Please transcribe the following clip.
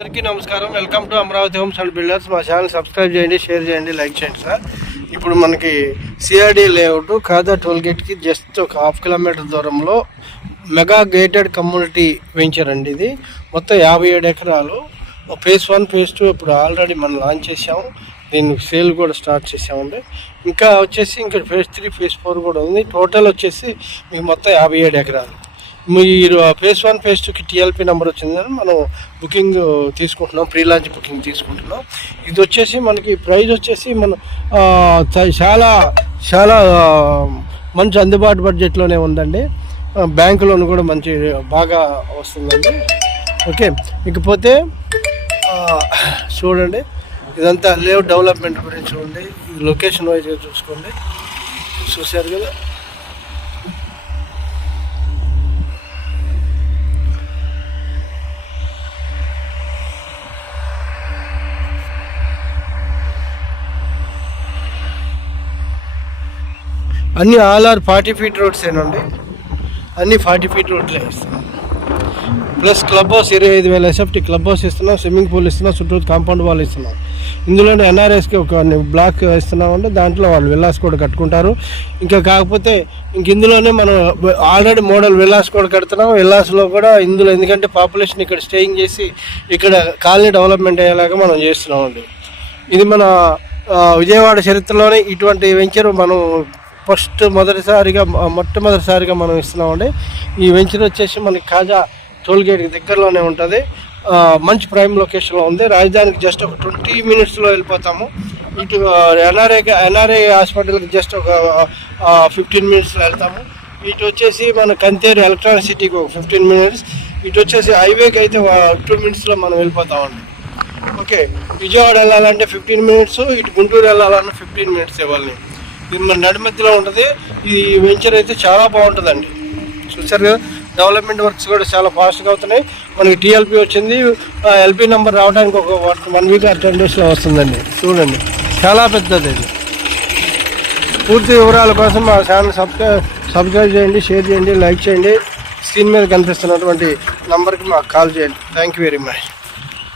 అందరికీ నమస్కారం. Welcome to Amaravati homes and builders. మా ఛానల్ సబ్స్క్రైబ్ చేయండి షేర్ చేయండి లైక్ చేయండి సార్. ఇప్పుడు మనకి సిఆర్డి లేఅవుట్ ఖాదా టోల్ గేట్కి జస్ట్ ఒక హాఫ్ కిలోమీటర్ దూరంలో మెగా గేటెడ్ కమ్యూనిటీ వెంచర్ అండి ఇది. మొత్తం యాభై ఏడు ఎకరాలు. ఫేజ్ వన్ ఫేజ్ టూ ఇప్పుడు ఆల్రెడీ మనం లాంచ్ చేసాము దీన్ని సేల్ కూడా స్టార్ట్ చేసామండి ఇంకా వచ్చేసి ఇంకా ఫేజ్ త్రీ ఫేజ్ ఫోర్ కూడా ఉంది. టోటల్ వచ్చేసి మీకు మొత్తం యాభై ఏడు ఎకరాలు. మీరు ఫేజ్ వన్ ఫేజ్ టూకి టీఎల్పీ నెంబర్ వచ్చిందని మనం బుకింగ్ తీసుకుంటున్నాం ప్రీ లాంచ్ బుకింగ్ తీసుకుంటున్నాం. ఇది వచ్చేసి మనకి ప్రైస్ వచ్చేసి మనం చాలా చాలా మంచి అందుబాటు బడ్జెట్లోనే ఉందండి. ఆ, బ్యాంకు లోన్ కూడా మంచి బాగా వస్తుందండి. ఓకే ఇకపోతే చూడండి. ఇదంతా లేవ్ డెవలప్మెంట్ గురించి చూడండి లొకేషన్ వైజ్గా చూసుకోండి. చూశారు కదా? అన్ని all are forty feet roads ఏనండి? అన్ని ఫార్టీ ఫీట్ రోడ్లే. ఇస్తున్నాం ప్లస్ క్లబ్ హౌస్ ఇరవై ఐదు వేల ఎస్ఎఫ్టీ క్లబ్ హౌస్ ఇస్తున్నాం స్విమ్మింగ్ పూల్ ఇస్తున్నాం చుట్టూ కాంపౌండ్ వాల్ ఇస్తున్నాం. ఇందులోనే ఎన్ఆర్ఎస్కి ఒక బ్లాక్ ఇస్తున్నామంటే దాంట్లో వాళ్ళు విల్లాస్ కూడా కట్టుకుంటారు. ఇంకా కాకపోతే ఇంక ఇందులోనే మనం ఆల్రెడీ మోడల్ విల్లాస్ కూడా కడుతున్నాం. విల్లాస్లో కూడా ఇందులో ఎందుకంటే పాపులేషన్ ఇక్కడ స్టేయింగ్ చేసి ఇక్కడ కాలనీ డెవలప్మెంట్ అయ్యేలాగా మనం చేస్తున్నామండి. ఇది మన విజయవాడ చరిత్రలోనే ఇటువంటి వెంచర్ మనం ఫస్ట్ మొదటిసారిగా మొట్టమొదటిసారిగా మనం ఇస్తున్నామండి. ఈ వెంచర్ వచ్చేసి మనకి కాజా టోల్గేట్ దగ్గరలోనే ఉంటుంది. మంచి ప్రైమ్ లొకేషన్లో ఉంది. రాజధానికి జస్ట్ ఒక ట్వంటీ మినిట్స్లో వెళ్ళిపోతాము. ఇటు ఎన్ఆర్ఏ ఎన్ఆర్ఏ హాస్పిటల్కి జస్ట్ ఒక ఫిఫ్టీన్ మినిట్స్లో వెళ్తాము. ఇటు వచ్చేసి మన కంతేరు ఎలక్ట్రానిక్ సిటీకి ఒక ఫిఫ్టీన్ మినిట్స్. ఇటు వచ్చేసి హైవేకి అయితే టూ మినిట్స్లో మనం వెళ్ళిపోతామండి. ఓకే. విజయవాడ వెళ్ళాలంటే ఫిఫ్టీన్ మినిట్స్. ఇటు గుంటూరు వెళ్ళాలన్నా ఫిఫ్టీన్ మినిట్స్ ఇవ్వాలి. నడిమధ్యలో ఉంటుంది. ఈ వెంచర్ అయితే చాలా బాగుంటుందండి. చూసారు కదా డెవలప్మెంట్ వర్క్స్ కూడా చాలా ఫాస్ట్గా అవుతున్నాయి. మనకి టీఎల్పీ వచ్చింది. ఎల్పీ నెంబర్ రావడానికి ఒక వన్ వీక్ ఆర్ టెన్ డేస్లో వస్తుందండి. చూడండి. చాలా పెద్దది ఇది. పూర్తి వివరాల కోసం మా ఛానల్ సబ్స్క్రైబ్ సబ్స్క్రైబ్ చేయండి షేర్ చేయండి లైక్ చేయండి. స్క్రీన్ మీద కనిపిస్తున్నటువంటి నంబర్కి మాకు కాల్ చేయండి. Thank you very much